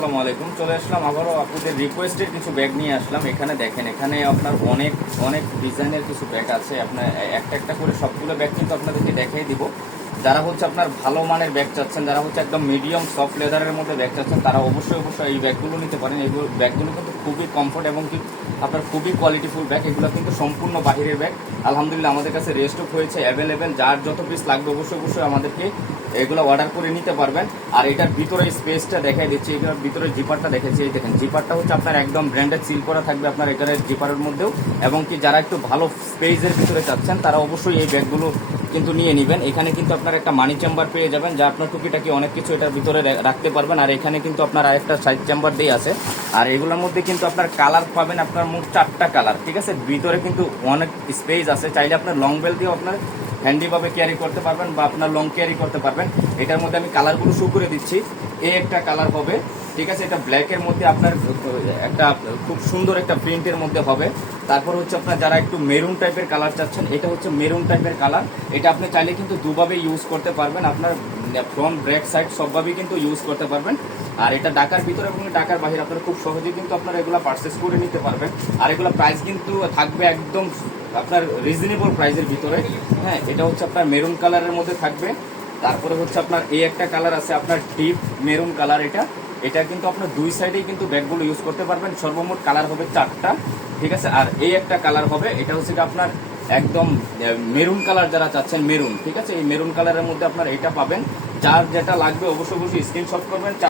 আসসালামু আলাইকুম। চলে আসলাম আবারও আপনাদের রিকোয়েস্টের কিছু ব্যাগ নিয়ে আসলাম। এখানে দেখেন, এখানে আপনার অনেক অনেক ডিজাইনের কিছু ব্যাগ আছে। আপনার, একটা একটা করে সবগুলো ব্যাগ কিন্তু আপনাদেরকে দেখাই দিব। যারা হচ্ছে আপনার ভালো মানের ব্যাগ চাচ্ছেন, যারা হচ্ছে একদম মিডিয়াম সফট লেদারের মধ্যে ব্যাগ চাচ্ছেন, তারা অবশ্যই অবশ্যই এই ব্যাগগুলো নিতে পারেন। এইগুলো ব্যাগগুলো কিন্তু খুবই কমফোর্ট এবং কি আপনার খুবই কোয়ালিটিফুল ব্যাগ এগুলো কিন্তু সম্পূর্ণ বাহিরের ব্যাগ আলহামদুলিল্লাহ, আমাদের কাছে রেস্টক হয়েছে অ্যাভেলেবেল যার যত পিস লাগবে, অবশ্যই অবশ্যই আমাদেরকে এগুলো অর্ডার করে নিতে পারবেন। আর এটার ভিতরে স্পেসটা দেখাই দিচ্ছি এটার ভিতরে জিপারটা দেখেছি, এই দেখেন জিপারটা হচ্ছে আপনার একদম ব্র্যান্ডেড সিল করা থাকবে আপনার এটার জিপারের মধ্যেও। এবং কি যারা একটু ভালো স্পেসের ভিতরে চাচ্ছেন, তারা অবশ্যই এই ব্যাগগুলো কিন্তু নিয়ে নেবেন। এখানে কিন্তু আপনার একটা মানি চেম্বার পেয়ে যাবেন, যা আপনার টুকিটাকি অনেক কিছু এটার ভিতরে রাখতে পারবেন। আর এখানে কিন্তু আপনার আরেকটা সাইড চেম্বার দিয়ে আছে। আর এগুলোর মধ্যে কিন্তু আপনার কালার পাবেন আপনার মোট চারটা কালার ঠিক আছে? ভিতরে কিন্তু অনেক স্পেস আছে। চাইলে আপনার লং বেল দিয়েও আপনার হ্যান্ডিভাবে ক্যারি করতে পারবেন বা আপনার লং ক্যারি করতে পারবেন। এটার মধ্যে আমি কালারগুলো শো করে দিচ্ছি। এ একটা কালার হবে ঠিক আছে, এটা ব্ল্যাকের মধ্যে আপনার একটা খুব সুন্দর একটা প্রিন্টের মধ্যে হবে। তারপর হচ্ছে আপনার যারা একটু মেরুন টাইপের কালার চাচ্ছেন, এটা হচ্ছে মেরুন টাইপের কালার এটা আপনি চাইলে কিন্তু দুভাবে ইউজ করতে পারবেন। আপনার ফ্রন্ট ব্রেক সাইড সবভাবেই কিন্তু ইউজ করতে পারবেন। আর এটা ঢাকার ভিতরে এবং ঢাকার বাইরে আপনারা খুব সহজেই কিন্তু আপনারা এগুলো পারচেস করে নিতে পারবেন। আর এগুলো প্রাইস কিন্তু থাকবে একদম আপনার রিজনেবল প্রাইসের ভিতরে। হ্যাঁ এটা হচ্ছে আপনার মেরুন কালারের মধ্যে থাকবে। তারপরে হচ্ছে আপনার এই একটা কালার আছে, আপনার ডিপ মেরুন কালার এটা। এটা কিন্তু আপনার দুই সাইডেই কিন্তু ব্যাগগুলো ইউজ করতে পারবেন। সর্বমোট কালার হবে চারটা, ঠিক আছে? আর এই একটা কালার হবে, এটা হচ্ছে আপনার একদম মেরুন কালার যারা চাচ্ছেন মেরুন ঠিক আছে? এই মেরুন কালারের মধ্যে আপনার এটা পাবেন। যার যেটা লাগবে, অবশ্যই অবশ্যই স্ক্রিনশট করবেন।